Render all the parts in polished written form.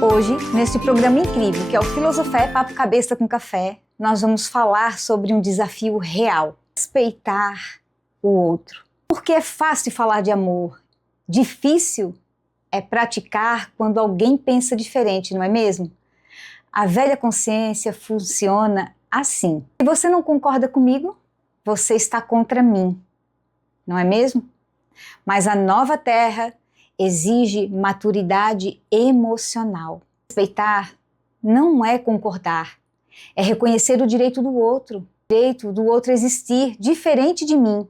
Hoje, neste programa incrível que é o Filosofé Papo Cabeça com Café, nós vamos falar sobre um desafio real: respeitar o outro. Porque é fácil falar de amor, difícil é praticar quando alguém pensa diferente, não é mesmo? A velha consciência funciona assim: se você não concorda comigo, você está contra mim, não é mesmo? Mas a nova terra exige maturidade emocional. Respeitar não é concordar, é reconhecer o direito do outro existir diferente de mim.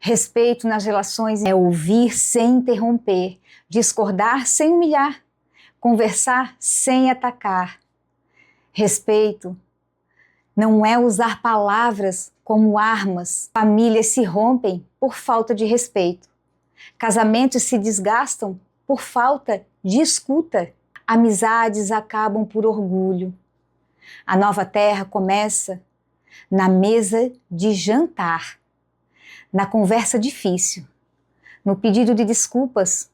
Respeito nas relações é ouvir sem interromper, discordar sem humilhar, conversar sem atacar. Respeito não é usar palavras como armas. Famílias se rompem por falta de respeito. Casamentos se desgastam por falta de escuta. Amizades acabam por orgulho. A nova terra começa na mesa de jantar, na conversa difícil, no pedido de desculpas,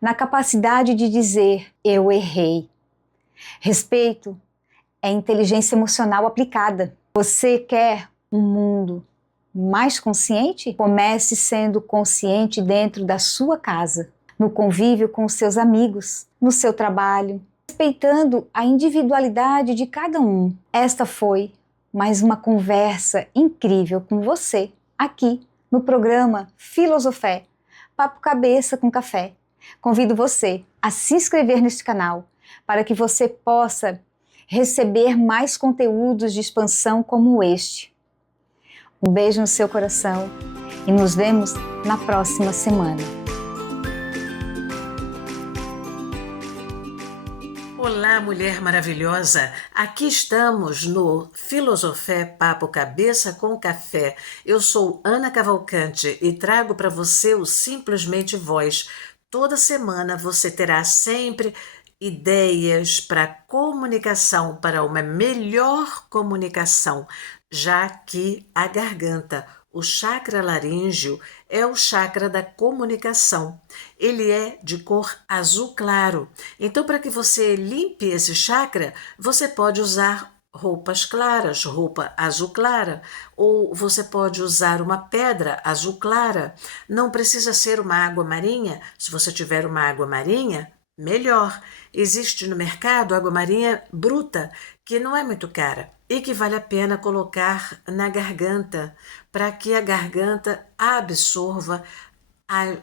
na capacidade de dizer eu errei. Respeito é inteligência emocional aplicada. Você quer um mundo mais consciente? Comece sendo consciente dentro da sua casa, no convívio com os seus amigos, no seu trabalho, respeitando a individualidade de cada um. Esta foi mais uma conversa incrível com você, aqui no programa Filosofé, Papo Cabeça com Café. Convido você a se inscrever neste canal para que você possa receber mais conteúdos de expansão como este. Um beijo no seu coração e nos vemos na próxima semana. Olá, mulher maravilhosa! Aqui estamos no Filosofé Papo Cabeça com Café. Eu sou Ana Cavalcante e trago para você o Simplesmente Voz. Toda semana você terá sempre ideias para comunicação, para uma melhor comunicação, já que a garganta, o chakra laríngeo, é o chakra da comunicação. Ele é de cor azul claro. Então, para que você limpe esse chakra, você pode usar roupas claras, roupa azul clara, ou você pode usar uma pedra azul clara. Não precisa ser uma água marinha. Se você tiver uma água marinha, melhor. Existe no mercado água marinha bruta, que não é muito cara e que vale a pena colocar na garganta, para que a garganta absorva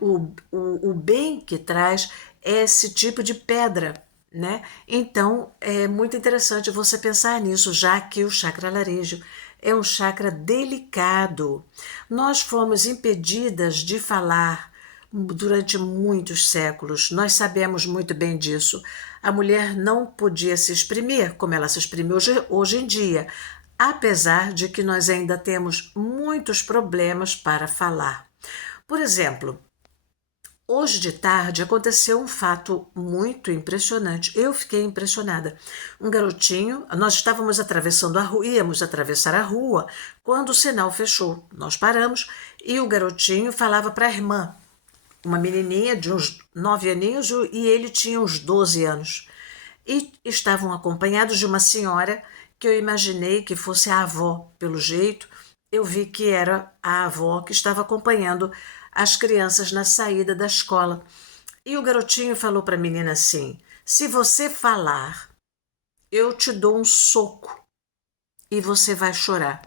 o bem que traz esse tipo de pedra, né? Então, é muito interessante você pensar nisso, já que o chakra laríngeo é um chakra delicado. Nós fomos impedidas de falar durante muitos séculos. Nós sabemos muito bem disso. A mulher não podia se exprimir como ela se exprime hoje em dia, apesar de que nós ainda temos muitos problemas para falar. Por exemplo, hoje de tarde aconteceu um fato muito impressionante. Eu fiquei impressionada. Um garotinho, nós estávamos atravessando a rua, íamos atravessar a rua, quando o sinal fechou. Nós paramos e o garotinho falava para a irmã, uma menininha de uns 9 aninhos, e ele tinha uns 12 anos. E estavam acompanhados de uma senhora que eu imaginei que fosse a avó, pelo jeito. Eu vi que era a avó que estava acompanhando as crianças na saída da escola. E o garotinho falou para a menina assim: se você falar, eu te dou um soco e você vai chorar.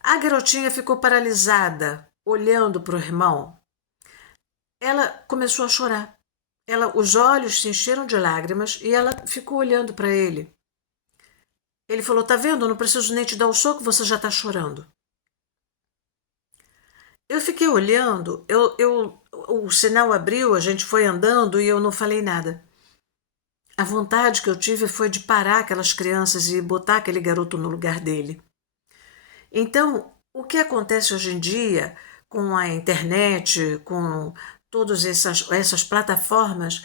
A garotinha ficou paralisada, olhando para o irmão. Ela começou a chorar. Os olhos se encheram de lágrimas e ela ficou olhando para ele. Ele falou: tá vendo? Eu não preciso nem te dar o soco, você já está chorando. Eu fiquei olhando, o sinal abriu, a gente foi andando e eu não falei nada. A vontade que eu tive foi de parar aquelas crianças e botar aquele garoto no lugar dele. Então, o que acontece hoje em dia com a internet, com todas essas plataformas,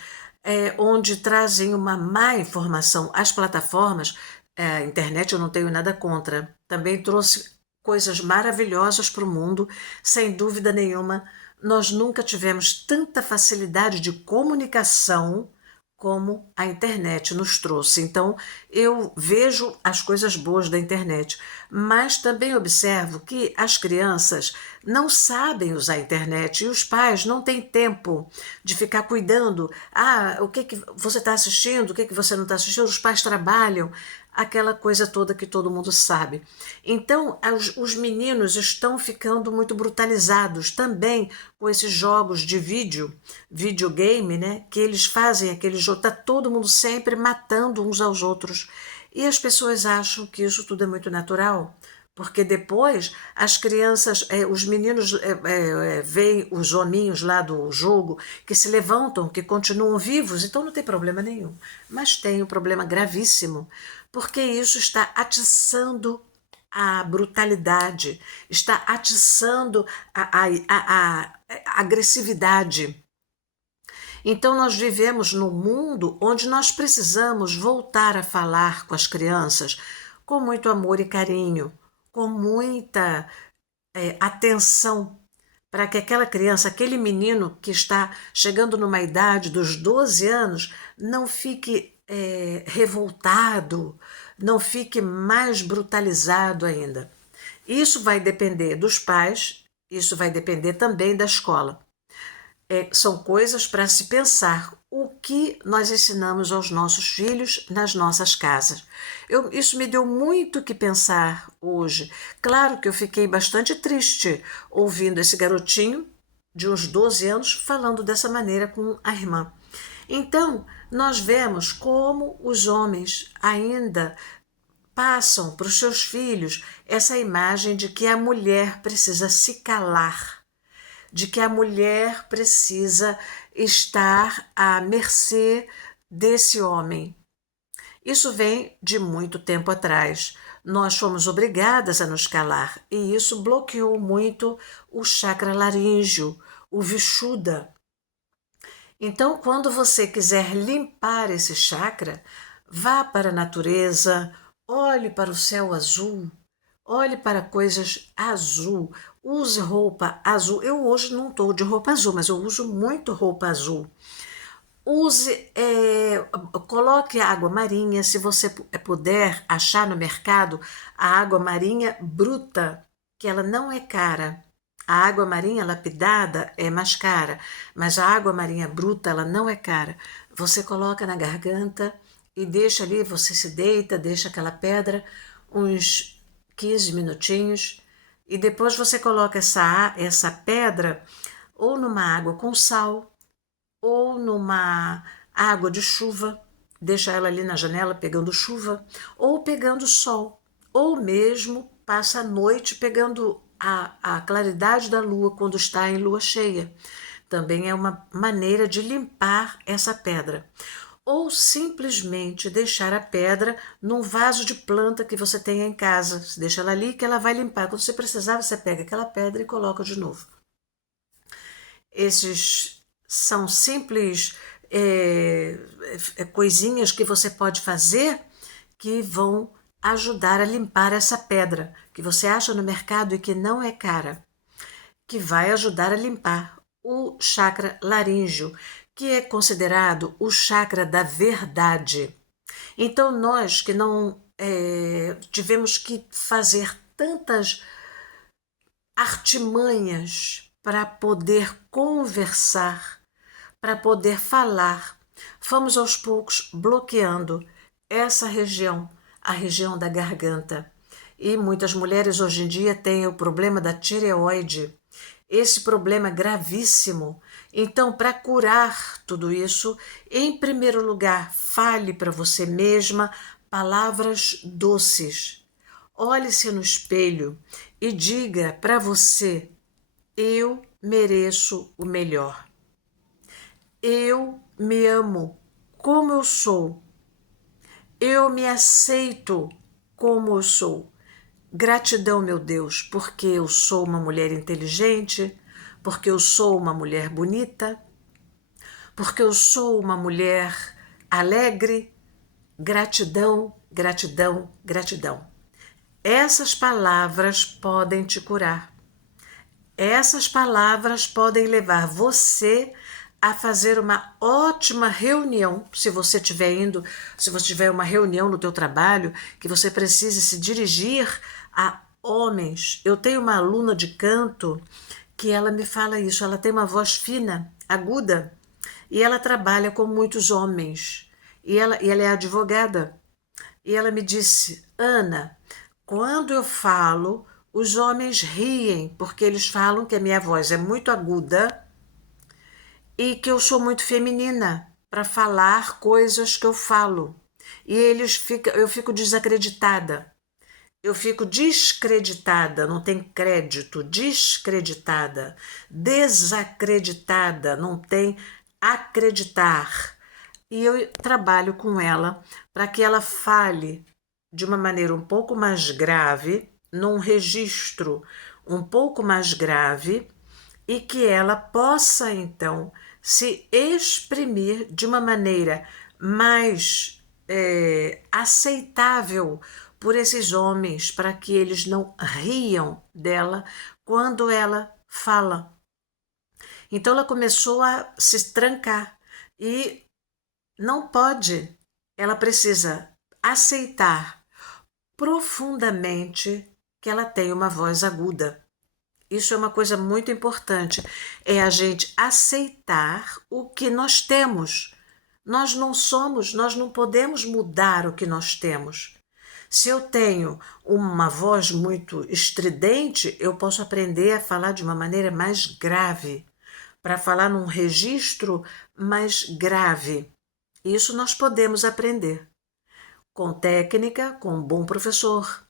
onde trazem uma má informação? As plataformas, a internet eu não tenho nada contra, também trouxe coisas maravilhosas para o mundo, sem dúvida nenhuma. Nós nunca tivemos tanta facilidade de comunicação como a internet nos trouxe. Então, eu vejo as coisas boas da internet, mas também observo que as crianças não sabem usar a internet e os pais não têm tempo de ficar cuidando. Ah, o que que você está assistindo? O que que você não está assistindo? Os pais trabalham, aquela coisa toda que todo mundo sabe. Então, os meninos estão ficando muito brutalizados também com esses jogos de videogame, né? Que eles fazem aquele jogo, tá todo mundo sempre matando uns aos outros. E as pessoas acham que isso tudo é muito natural, porque depois as crianças, os meninos veem os hominhos lá do jogo que se levantam, que continuam vivos, então não tem problema nenhum. Mas tem um problema gravíssimo, porque isso está atiçando a brutalidade, está atiçando a agressividade. Então, nós vivemos num mundo onde nós precisamos voltar a falar com as crianças com muito amor e carinho, com muita atenção, para que aquela criança, aquele menino que está chegando numa idade dos 12 anos, não fique revoltado, não fique mais brutalizado ainda. Isso vai depender dos pais, isso vai depender também da escola. São coisas para se pensar o que nós ensinamos aos nossos filhos nas nossas casas. Isso me deu muito o que pensar hoje. Claro que eu fiquei bastante triste ouvindo esse garotinho de uns 12 anos falando dessa maneira com a irmã. Então, nós vemos como os homens ainda passam para os seus filhos essa imagem de que a mulher precisa se calar, de que a mulher precisa estar à mercê desse homem. Isso vem de muito tempo atrás. Nós fomos obrigadas a nos calar e isso bloqueou muito o chakra laríngeo, o vishuddha. Então, quando você quiser limpar esse chakra, vá para a natureza, olhe para o céu azul, olhe para coisas azul, use roupa azul. Eu hoje não estou de roupa azul, mas eu uso muito roupa azul. Coloque água marinha, se você puder achar no mercado a água marinha bruta, que ela não é cara. A água marinha lapidada é mais cara, mas a água marinha bruta ela não é cara. Você coloca na garganta e deixa ali, você se deita, deixa aquela pedra uns 15 minutinhos e depois você coloca essa pedra ou numa água com sal ou numa água de chuva, deixa ela ali na janela pegando chuva ou pegando sol, ou mesmo passa a noite pegando a claridade da lua quando está em lua cheia. Também é uma maneira de limpar essa pedra. Ou simplesmente deixar a pedra num vaso de planta que você tenha em casa. Você deixa ela ali que ela vai limpar. Quando você precisar, você pega aquela pedra e coloca de novo. Esses são simples coisinhas que você pode fazer que vão ajudar a limpar essa pedra que você acha no mercado e que não é cara, que vai ajudar a limpar o chakra laríngeo, que é considerado o chakra da verdade. Então, nós que não tivemos que fazer tantas artimanhas para poder conversar, para poder falar, fomos aos poucos bloqueando essa região, a região da garganta. E muitas mulheres hoje em dia têm o problema da tireoide, esse problema gravíssimo. Então, para curar tudo isso, em primeiro lugar, fale para você mesma palavras doces. Olhe-se no espelho e diga para você: eu mereço o melhor. Eu me amo como eu sou. Eu me aceito como eu sou. Gratidão, meu Deus, porque eu sou uma mulher inteligente, porque eu sou uma mulher bonita, porque eu sou uma mulher alegre. Gratidão, gratidão, gratidão. Essas palavras podem te curar. Essas palavras podem levar você a fazer uma ótima reunião, se você tiver uma reunião no teu trabalho, que você precise se dirigir a homens. Eu tenho uma aluna de canto que ela me fala isso, ela tem uma voz fina, aguda, e ela trabalha com muitos homens, e ela é advogada. E ela me disse: Ana, quando eu falo, os homens riem, porque eles falam que a minha voz é muito aguda e que eu sou muito feminina para falar coisas que eu falo. E eu fico desacreditada. Eu fico descreditada, não tem crédito, descreditada, desacreditada, não tem acreditar. E eu trabalho com ela para que ela fale de uma maneira um pouco mais grave, num registro um pouco mais grave, e que ela possa então se exprimir de uma maneira mais aceitável por esses homens, para que eles não riam dela quando ela fala. Então ela começou a se trancar e não pode, ela precisa aceitar profundamente que ela tem uma voz aguda. Isso é uma coisa muito importante, é a gente aceitar o que nós temos. Nós não podemos mudar o que nós temos. Se eu tenho uma voz muito estridente, eu posso aprender a falar de uma maneira mais grave, para falar num registro mais grave. Isso nós podemos aprender com técnica, com um bom professor.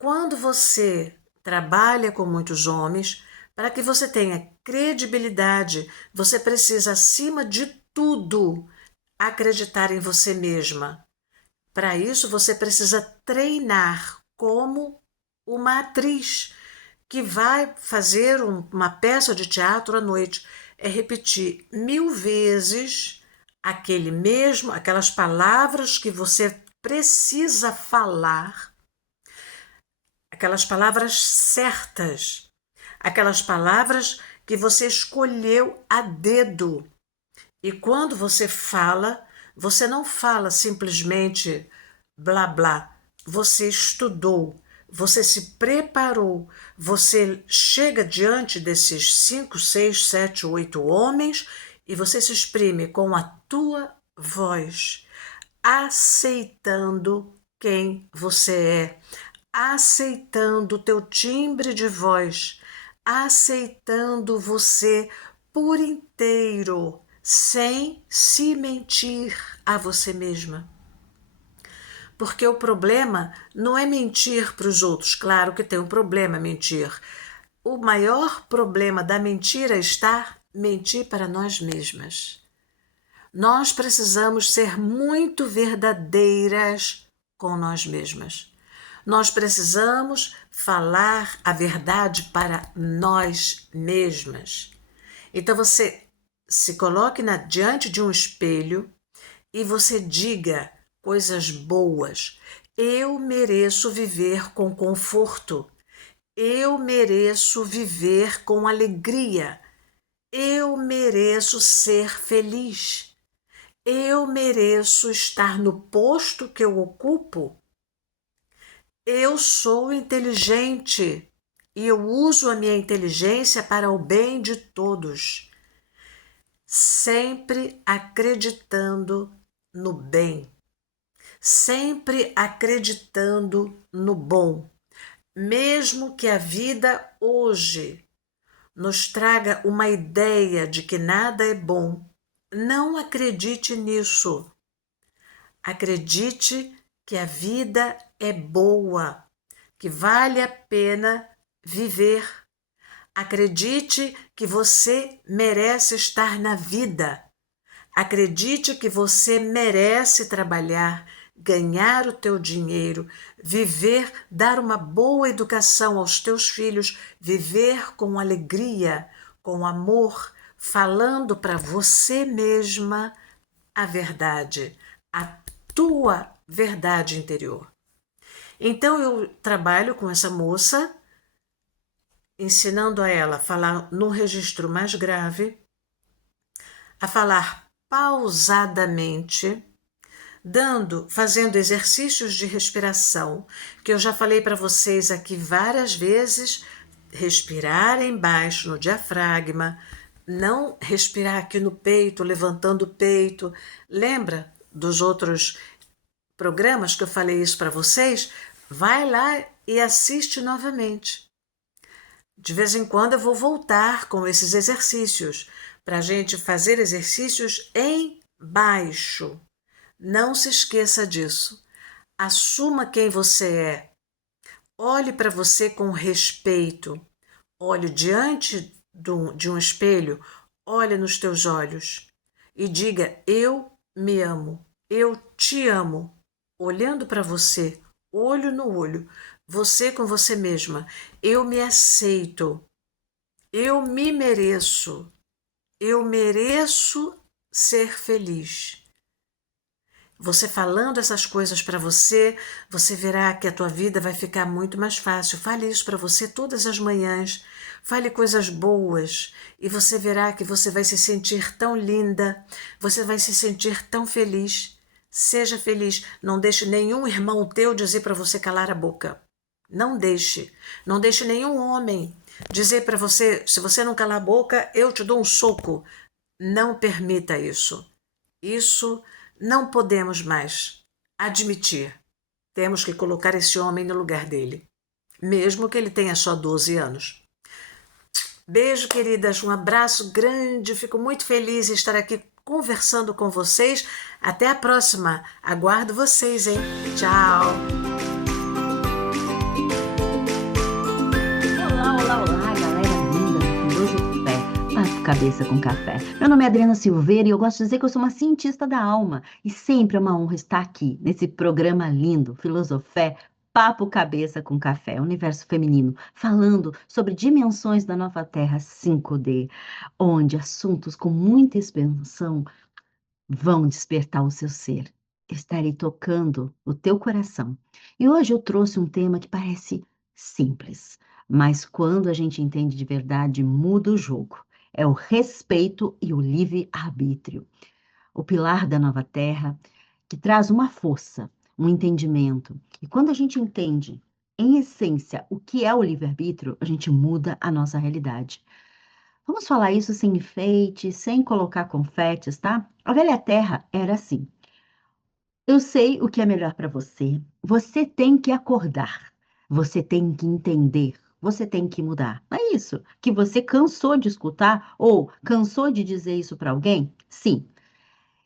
Quando você trabalha com muitos homens, para que você tenha credibilidade, você precisa, acima de tudo, acreditar em você mesma. Para isso, você precisa treinar como uma atriz que vai fazer uma peça de teatro à noite. É repetir 1000 vezes aquelas palavras que você precisa falar, aquelas palavras certas, aquelas palavras que você escolheu a dedo. E quando você fala, você não fala simplesmente blá blá, você estudou, você se preparou, você chega diante desses 5, 6, 7, 8 homens e você se exprime com a tua voz, aceitando quem você é, aceitando o teu timbre de voz, aceitando você por inteiro, sem se mentir a você mesma. Porque o problema não é mentir para os outros. Claro que tem um problema mentir. O maior problema da mentira está mentir para nós mesmas. Nós precisamos ser muito verdadeiras com nós mesmas. Nós precisamos falar a verdade para nós mesmas. Então você se coloque diante de um espelho e você diga coisas boas. Eu mereço viver com conforto. Eu mereço viver com alegria. Eu mereço ser feliz. Eu mereço estar no posto que eu ocupo. Eu sou inteligente e eu uso a minha inteligência para o bem de todos, sempre acreditando no bem, sempre acreditando no bom. Mesmo que a vida hoje nos traga uma ideia de que nada é bom, não acredite nisso. Acredite que a vida é boa, que vale a pena viver. Acredite que você merece estar na vida. Acredite que você merece trabalhar, ganhar o teu dinheiro, viver, dar uma boa educação aos teus filhos, viver com alegria, com amor, falando para você mesma a verdade, a tua verdade interior. Então eu trabalho com essa moça, ensinando a ela a falar num registro mais grave, a falar pausadamente, fazendo exercícios de respiração, que eu já falei para vocês aqui várias vezes, respirar embaixo no diafragma, não respirar aqui no peito, levantando o peito. Lembra dos outros programas que eu falei isso para vocês? Vai lá e assiste novamente. De vez em quando eu vou voltar com esses exercícios, para a gente fazer exercícios em baixo. Não se esqueça disso. Assuma quem você é. Olhe para você com respeito. Olhe diante de um espelho, olhe nos teus olhos e diga: eu me amo, eu te amo. Olhando para você, olho no olho, você com você mesma. Eu me aceito, eu me mereço, eu mereço ser feliz. Você falando essas coisas para você, você verá que a tua vida vai ficar muito mais fácil. Fale isso para você todas as manhãs. Fale coisas boas e você verá que você vai se sentir tão linda, você vai se sentir tão feliz. Seja feliz. Não deixe nenhum irmão teu dizer para você calar a boca. Não deixe. Não deixe nenhum homem dizer para você: se você não calar a boca, eu te dou um soco. Não permita isso. Isso não podemos mais admitir. Temos que colocar esse homem no lugar dele, mesmo que ele tenha só 12 anos. Beijo, queridas, um abraço grande. Fico muito feliz em estar aqui conversando com vocês. Até a próxima. Aguardo vocês, hein? Tchau. Olá, olá, olá, galera linda do Filosofé, Papo Cabeça com Café. Meu nome é Adriana Silveira e eu gosto de dizer que eu sou uma cientista da alma. E sempre é uma honra estar aqui, nesse programa lindo, Filosofé, Papo Cabeça com Café, Universo Feminino, falando sobre dimensões da nova Terra 5D, onde assuntos com muita expansão vão despertar o seu ser. Eu estarei tocando o teu coração. E hoje eu trouxe um tema que parece simples, mas quando a gente entende de verdade, muda o jogo. É o respeito e o livre-arbítrio. O pilar da nova terra que traz uma força, um entendimento. E quando a gente entende, em essência, o que é o livre-arbítrio, a gente muda a nossa realidade. Vamos falar isso sem enfeite, sem colocar confetes, tá? A velha terra era assim. Eu sei o que é melhor para você. Você tem que acordar. Você tem que entender. Você tem que mudar. Não é isso? Que você cansou de escutar ou cansou de dizer isso para alguém? Sim.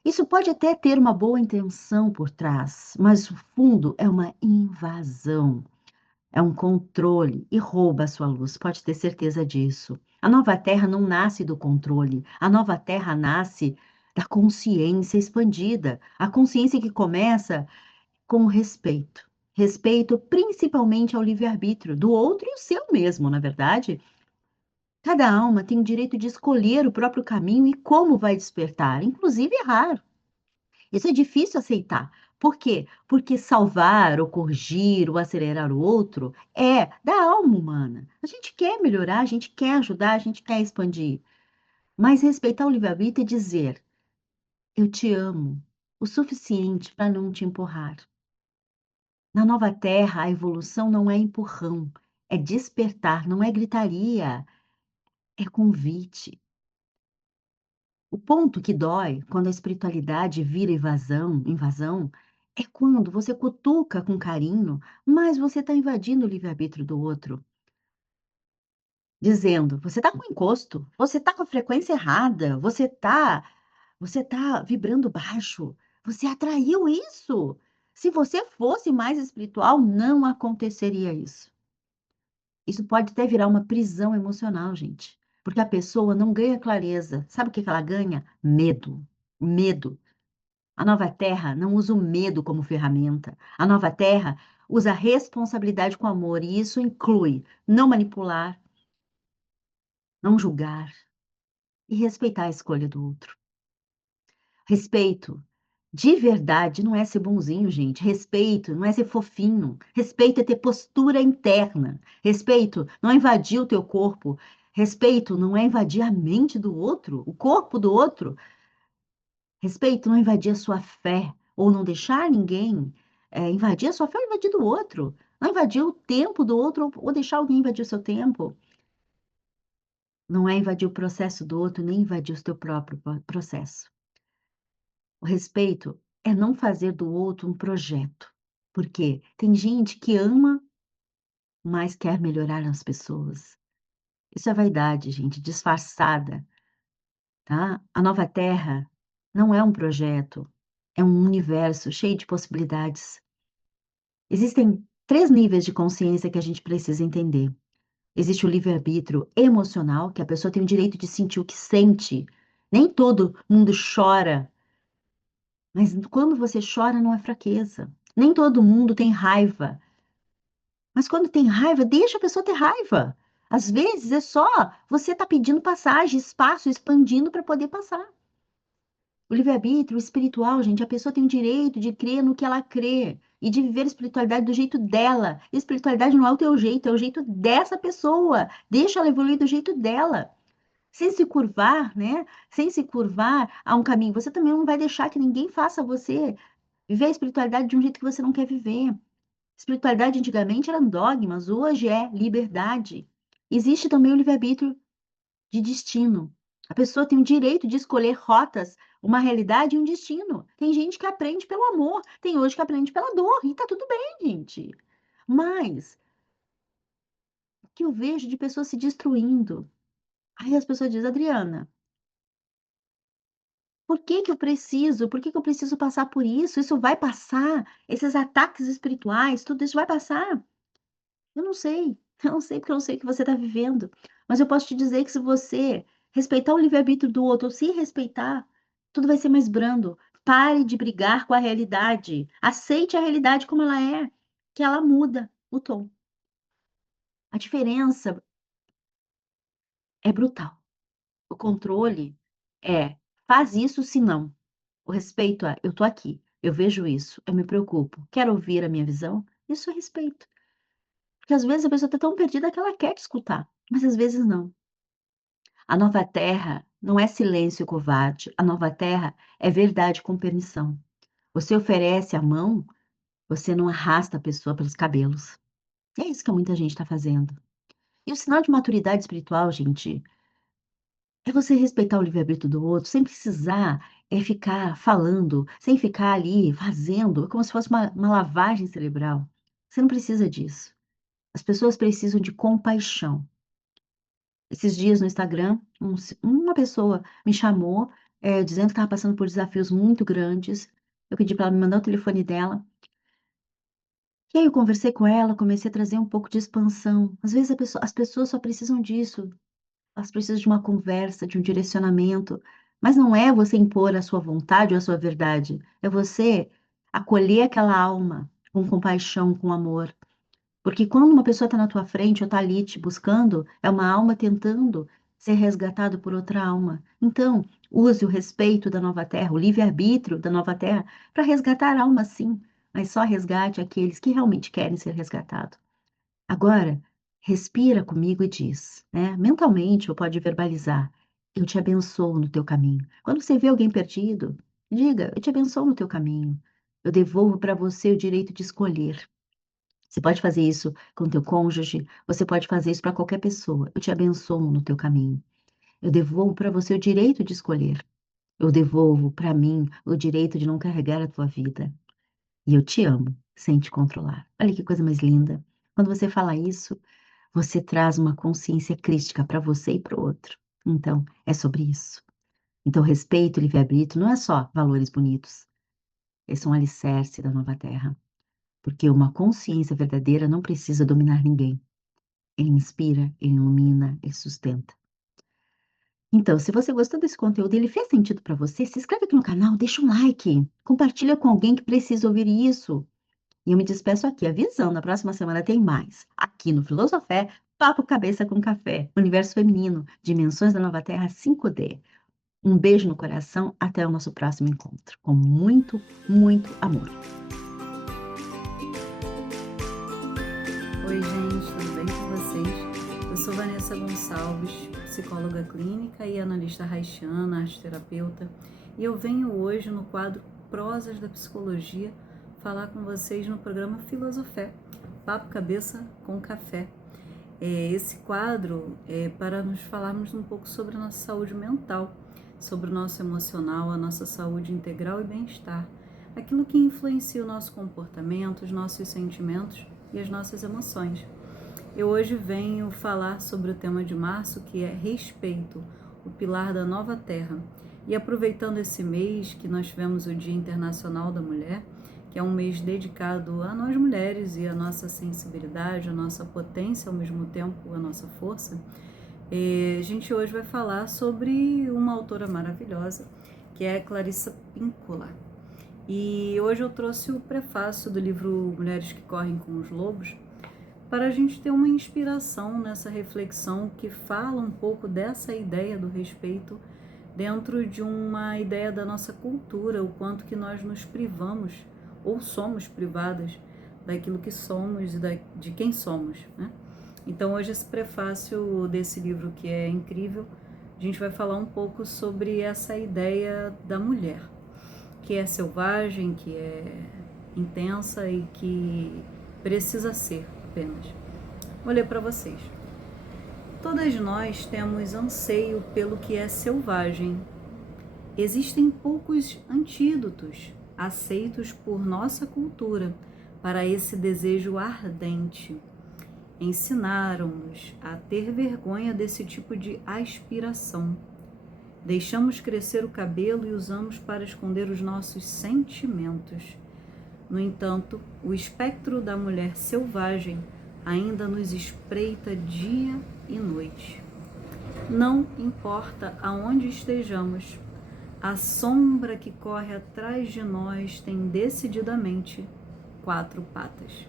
Isso pode até ter uma boa intenção por trás, mas o fundo é uma invasão. É um controle e rouba a sua luz, pode ter certeza disso. A nova terra não nasce do controle, a nova terra nasce da consciência expandida, a consciência que começa com o respeito. Respeito principalmente ao livre-arbítrio do outro e o seu mesmo, na verdade. Cada alma tem o direito de escolher o próprio caminho e como vai despertar, inclusive errar. Isso é difícil aceitar. Por quê? Porque salvar, ou corrigir, ou acelerar o outro é da alma humana. A gente quer melhorar, a gente quer ajudar, a gente quer expandir. Mas respeitar o livre-arbítrio é dizer: eu te amo o suficiente para não te empurrar. Na nova terra, a evolução não é empurrão, é despertar, não é gritaria, é convite. O ponto que dói, quando a espiritualidade vira invasão, é quando você cutuca com carinho, mas você está invadindo o livre-arbítrio do outro, dizendo: você está com encosto, você está com a frequência errada, você tá vibrando baixo, você atraiu isso. Se você fosse mais espiritual, não aconteceria isso. Isso pode até virar uma prisão emocional, gente, porque a pessoa não ganha clareza. Sabe o que que ela ganha? Medo. Medo. A nova terra não usa o medo como ferramenta. A nova terra usa a responsabilidade com amor, e isso inclui não manipular, não julgar e respeitar a escolha do outro. Respeito, de verdade, não é ser bonzinho, gente. Respeito não é ser fofinho. Respeito é ter postura interna. Respeito não é invadir o teu corpo. Respeito não é invadir a mente do outro, o corpo do outro. Respeito não invadir a sua fé, ou não deixar ninguém invadir a sua fé ou invadir do outro. Não invadir o tempo do outro ou deixar alguém invadir o seu tempo. Não é invadir o processo do outro, nem invadir o seu próprio processo. O respeito é não fazer do outro um projeto. Porque tem gente que ama, mas quer melhorar as pessoas. Isso é vaidade, gente, disfarçada, tá? A nova terra não é um projeto, é um universo cheio de possibilidades. Existem 3 níveis de consciência que a gente precisa entender. Existe o livre-arbítrio emocional, que a pessoa tem o direito de sentir o que sente. Nem todo mundo chora, mas quando você chora não é fraqueza. Nem todo mundo tem raiva, mas quando tem raiva, deixa a pessoa ter raiva. Às vezes é só você tá pedindo passagem, espaço, expandindo para poder passar. O livre-arbítrio espiritual, gente, a pessoa tem o direito de crer no que ela crê e de viver a espiritualidade do jeito dela. Espiritualidade não é o teu jeito, é o jeito dessa pessoa. Deixa ela evoluir do jeito dela. Sem se curvar, né? Sem se curvar a um caminho. Você também não vai deixar que ninguém faça você viver a espiritualidade de um jeito que você não quer viver. Espiritualidade antigamente eram dogmas, hoje é liberdade. Existe também o livre-arbítrio de destino. A pessoa tem o direito de escolher rotas, uma realidade e um destino. Tem gente que aprende pelo amor, tem hoje que aprende pela dor, e tá tudo bem, gente. Mas o que eu vejo de pessoas se destruindo. Aí as pessoas dizem, Adriana, por que que eu preciso? Por que que eu preciso passar por isso? Isso vai passar? Esses ataques espirituais, tudo isso vai passar? Eu não sei, eu não sei porque eu não sei o que você está vivendo, mas eu posso te dizer que se você respeitar o livre-arbítrio do outro, ou se respeitar, tudo vai ser mais brando. Pare de brigar com a realidade. Aceite a realidade como ela é, que ela muda o tom. A diferença é brutal. O controle é faz isso, se não. O respeito é eu tô aqui, eu vejo isso, eu me preocupo. Quer ouvir a minha visão? Isso é respeito. Porque às vezes a pessoa está tão perdida que ela quer te escutar, mas às vezes não. A nova terra não é silêncio covarde, a nova terra é verdade com permissão. Você oferece a mão, você não arrasta a pessoa pelos cabelos. É isso que muita gente está fazendo. E o sinal de maturidade espiritual, gente, é você respeitar o livre-arbítrio do outro sem precisar ficar falando, sem ficar ali fazendo, como se fosse uma lavagem cerebral. Você não precisa disso. As pessoas precisam de compaixão. Esses dias no Instagram, uma pessoa me chamou, dizendo que estava passando por desafios muito grandes. Eu pedi para ela me mandar o telefone dela. E aí eu conversei com ela, comecei a trazer um pouco de expansão. Às vezes as pessoas só precisam disso. Elas precisam de uma conversa, de um direcionamento. Mas não é você impor a sua vontade ou a sua verdade. É você acolher aquela alma com compaixão, com amor. Porque quando uma pessoa está na tua frente ou está ali te buscando, é uma alma tentando ser resgatado por outra alma. Então, use o respeito da nova terra, o livre-arbítrio da nova terra, para resgatar almas, sim, mas só resgate aqueles que realmente querem ser resgatados. Agora, respira comigo e diz, né? Mentalmente, ou pode verbalizar, eu te abençoo no teu caminho. Quando você vê alguém perdido, diga, eu te abençoo no teu caminho. Eu devolvo para você o direito de escolher. Você pode fazer isso com teu cônjuge, você pode fazer isso para qualquer pessoa. Eu te abençoo no teu caminho. Eu devolvo para você o direito de escolher. Eu devolvo para mim o direito de não carregar a tua vida. E eu te amo sem te controlar. Olha que coisa mais linda. Quando você fala isso, você traz uma consciência crítica para você e para o outro. Então, é sobre isso. Então, respeito e livre-arbítrio não é só valores bonitos. Esse é um alicerce da nova terra. Porque uma consciência verdadeira não precisa dominar ninguém. Ele inspira, ele ilumina, ele sustenta. Então, se você gostou desse conteúdo e ele fez sentido para você, se inscreve aqui no canal, deixa um like, compartilha com alguém que precisa ouvir isso. E eu me despeço aqui, avisando, na próxima semana tem mais. Aqui no Filosofé, Papo Cabeça com Café, Universo Feminino, Dimensões da Nova Terra 5D. Um beijo no coração, até o nosso próximo encontro. Com muito, muito amor. Oi, gente, tudo bem com vocês? Eu sou Vanessa Gonçalves, psicóloga clínica e analista haitiana, arteterapeuta, e eu venho hoje no quadro Prosas da Psicologia falar com vocês no programa Filosofé, Papo Cabeça com Café. Esse quadro é para nos falarmos um pouco sobre a nossa saúde mental, sobre o nosso emocional, a nossa saúde integral e bem-estar, aquilo que influencia o nosso comportamento, os nossos sentimentos e as nossas emoções. Eu hoje venho falar sobre o tema de março, que é respeito, o pilar da nova terra. E aproveitando esse mês que nós tivemos o Dia Internacional da Mulher, que é um mês dedicado a nós mulheres e a nossa sensibilidade, a nossa potência, ao mesmo tempo a nossa força, a gente hoje vai falar sobre uma autora maravilhosa, que é Clarissa Pinkola. E hoje eu trouxe o prefácio do livro Mulheres que Correm com os Lobos, para a gente ter uma inspiração nessa reflexão que fala um pouco dessa ideia do respeito dentro de uma ideia da nossa cultura, o quanto que nós nos privamos ou somos privadas daquilo que somos e de quem somos, né? Então hoje esse prefácio desse livro que é incrível, a gente vai falar um pouco sobre essa ideia da mulher, que é selvagem, que é intensa e que precisa ser apenas. Vou ler para vocês. Todas nós temos anseio pelo que é selvagem. Existem poucos antídotos aceitos por nossa cultura para esse desejo ardente. Ensinaram-nos a ter vergonha desse tipo de aspiração. Deixamos crescer o cabelo e usamos para esconder os nossos sentimentos. No entanto, o espectro da mulher selvagem ainda nos espreita dia e noite. Não importa aonde estejamos, a sombra que corre atrás de nós tem decididamente 4 patas.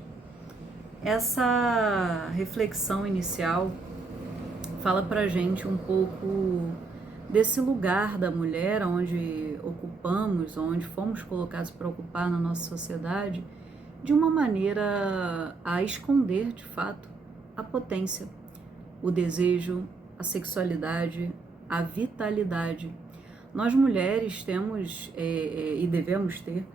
Essa reflexão inicial fala pra gente um pouco desse lugar da mulher onde ocupamos, onde fomos colocados para ocupar na nossa sociedade, de uma maneira a esconder, de fato, a potência, o desejo, a sexualidade, a vitalidade. Nós mulheres temos e devemos ter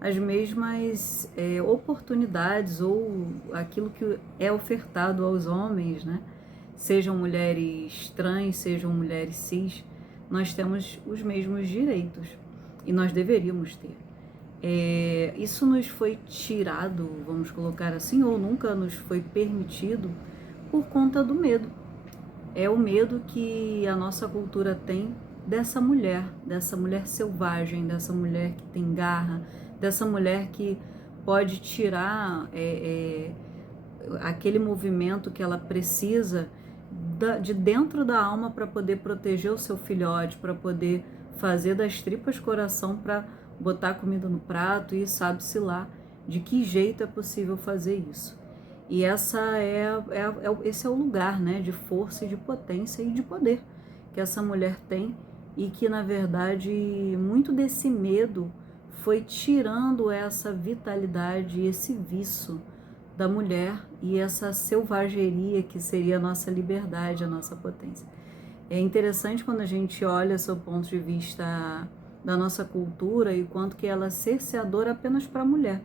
as mesmas oportunidades ou aquilo que é ofertado aos homens, né? Sejam mulheres trans, sejam mulheres cis, nós temos os mesmos direitos e nós deveríamos ter. Isso nos foi tirado, vamos colocar assim, ou nunca nos foi permitido por conta do medo. É o medo que a nossa cultura tem dessa mulher selvagem, dessa mulher que tem garra, dessa mulher que pode tirar aquele movimento que ela precisa de dentro da alma para poder proteger o seu filhote, para poder fazer das tripas coração para botar comida no prato e sabe-se lá de que jeito é possível fazer isso. E esse é o lugar, né, de força e de potência e de poder que essa mulher tem e que, na verdade, muito desse medo foi tirando essa vitalidade e esse viço da mulher e essa selvageria que seria a nossa liberdade, a nossa potência. É interessante quando a gente olha sob o ponto de vista da nossa cultura e quanto que ela é cerceadora apenas para a mulher.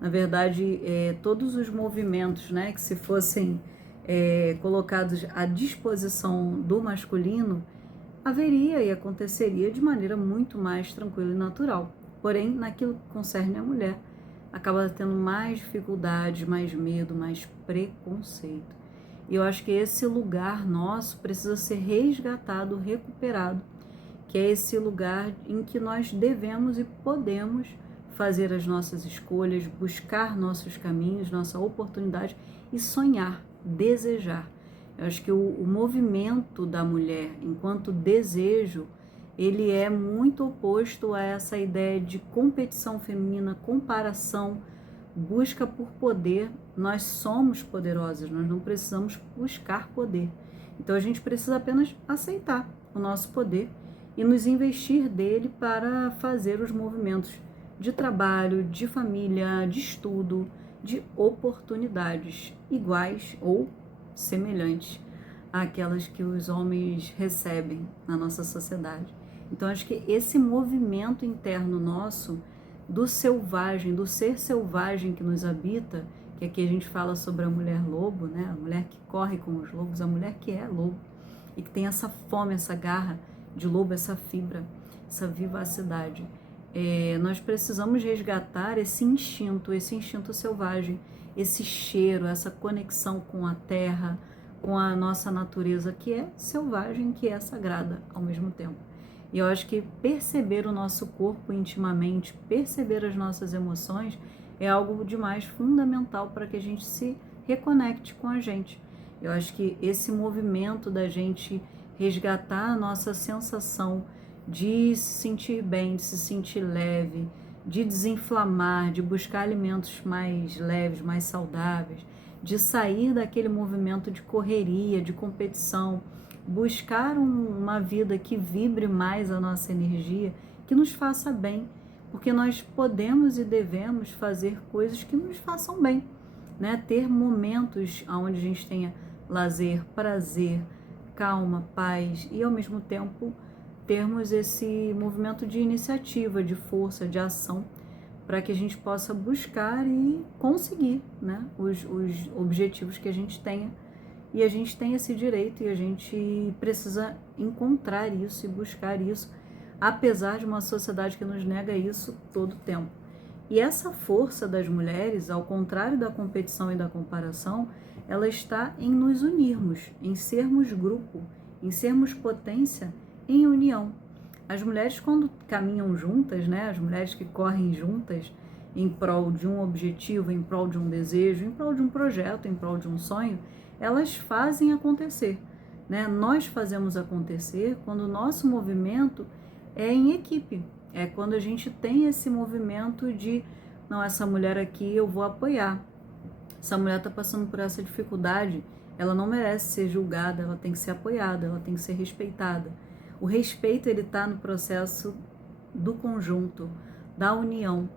Na verdade, todos os movimentos, né, que se fossem colocados à disposição do masculino, haveria e aconteceria de maneira muito mais tranquila e natural. Porém, naquilo que concerne a mulher, acaba tendo mais dificuldade, mais medo, mais preconceito. E eu acho que esse lugar nosso precisa ser resgatado, recuperado, que é esse lugar em que nós devemos e podemos fazer as nossas escolhas, buscar nossos caminhos, nossa oportunidade e sonhar, desejar. Eu acho que o movimento da mulher enquanto desejo, ele é muito oposto a essa ideia de competição feminina, comparação, busca por poder. Nós somos poderosas, nós não precisamos buscar poder. Então a gente precisa apenas aceitar o nosso poder e nos investir dele para fazer os movimentos de trabalho, de família, de estudo, de oportunidades iguais ou semelhantes àquelas que os homens recebem na nossa sociedade. Então, acho que esse movimento interno nosso, do selvagem, do ser selvagem que nos habita, que aqui a gente fala sobre a mulher lobo, né? A mulher que corre com os lobos, a mulher que é lobo, e que tem essa fome, essa garra de lobo, essa fibra, essa vivacidade. Nós precisamos resgatar esse instinto selvagem, esse cheiro, essa conexão com a terra, com a nossa natureza, que é selvagem, que é sagrada ao mesmo tempo. E eu acho que perceber o nosso corpo intimamente, perceber as nossas emoções, é algo de mais fundamental para que a gente se reconecte com a gente. Eu acho que esse movimento da gente resgatar a nossa sensação de se sentir bem, de se sentir leve, de desinflamar, de buscar alimentos mais leves, mais saudáveis, de sair daquele movimento de correria, de competição, buscar uma vida que vibre mais a nossa energia, que nos faça bem, porque nós podemos e devemos fazer coisas que nos façam bem, né? Ter momentos onde a gente tenha lazer, prazer, calma, paz e ao mesmo tempo termos esse movimento de iniciativa, de força, de ação, para que a gente possa buscar e conseguir, né, os objetivos que a gente tenha. E a gente tem esse direito e a gente precisa encontrar isso e buscar isso, apesar de uma sociedade que nos nega isso todo o tempo. E essa força das mulheres, ao contrário da competição e da comparação, ela está em nos unirmos, em sermos grupo, em sermos potência em união. As mulheres, quando caminham juntas, né, as mulheres que correm juntas em prol de um objetivo, em prol de um desejo, em prol de um projeto, em prol de um sonho, elas fazem acontecer, né? Nós fazemos acontecer quando o nosso movimento é em equipe, é quando a gente tem esse movimento de, não, essa mulher aqui eu vou apoiar, essa mulher está passando por essa dificuldade, ela não merece ser julgada, ela tem que ser apoiada, ela tem que ser respeitada. O respeito, ele está no processo do conjunto, da união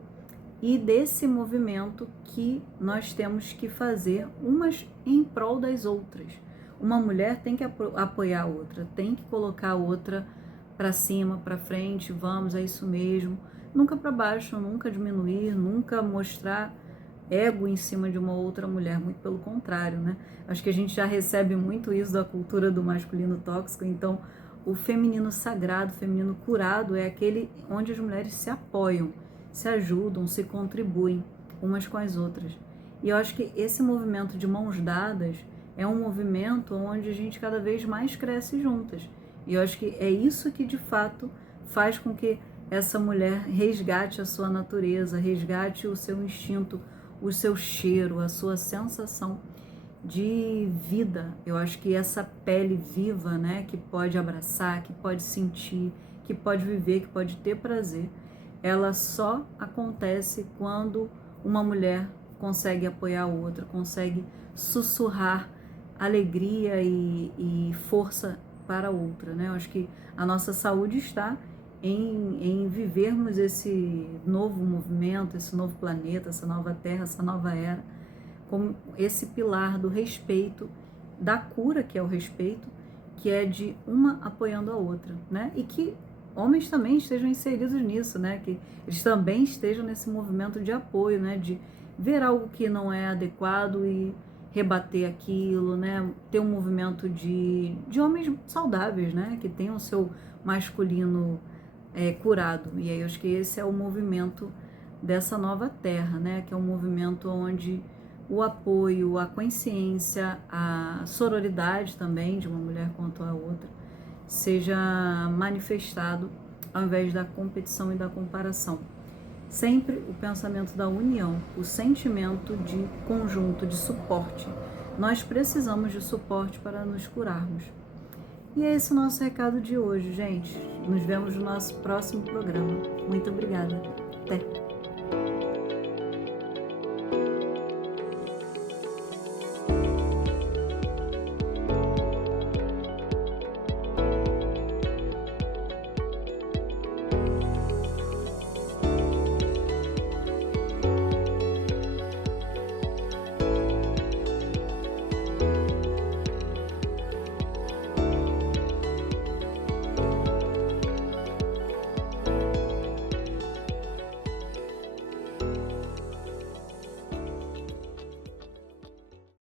e desse movimento que nós temos que fazer umas em prol das outras. Uma mulher tem que apoiar a outra, tem que colocar a outra para cima, para frente, vamos, é isso mesmo. Nunca para baixo, nunca diminuir, nunca mostrar ego em cima de uma outra mulher, muito pelo contrário, né? Acho que a gente já recebe muito isso da cultura do masculino tóxico, então o feminino sagrado, o feminino curado é aquele onde as mulheres se apoiam, se ajudam, se contribuem umas com as outras. E eu acho que esse movimento de mãos dadas é um movimento onde a gente cada vez mais cresce juntas. E eu acho que é isso que de fato faz com que essa mulher resgate a sua natureza, resgate o seu instinto, o seu cheiro, a sua sensação de vida. Eu acho que essa pele viva, né, que pode abraçar, que pode sentir, que pode viver, que pode ter prazer, ela só acontece quando uma mulher consegue apoiar a outra, consegue sussurrar alegria e força para a outra, né? Eu acho que a nossa saúde está em vivermos esse novo movimento, esse novo planeta, essa nova terra, essa nova era, como esse pilar do respeito, da cura, que é o respeito, que é de uma apoiando a outra, né? E que homens também estejam inseridos nisso, né? Que eles também estejam nesse movimento de apoio, né? De ver algo que não é adequado e rebater aquilo, né? Ter um movimento de homens saudáveis, né? Que tenham o seu masculino curado. E aí eu acho que esse é o movimento dessa nova terra, né? Que é um movimento onde o apoio, a consciência, a sororidade também de uma mulher quanto a outra seja manifestado ao invés da competição e da comparação. Sempre o pensamento da união, o sentimento de conjunto, de suporte. Nós precisamos de suporte para nos curarmos. E é esse o nosso recado de hoje, gente. Nos vemos no nosso próximo programa. Muito obrigada. Até!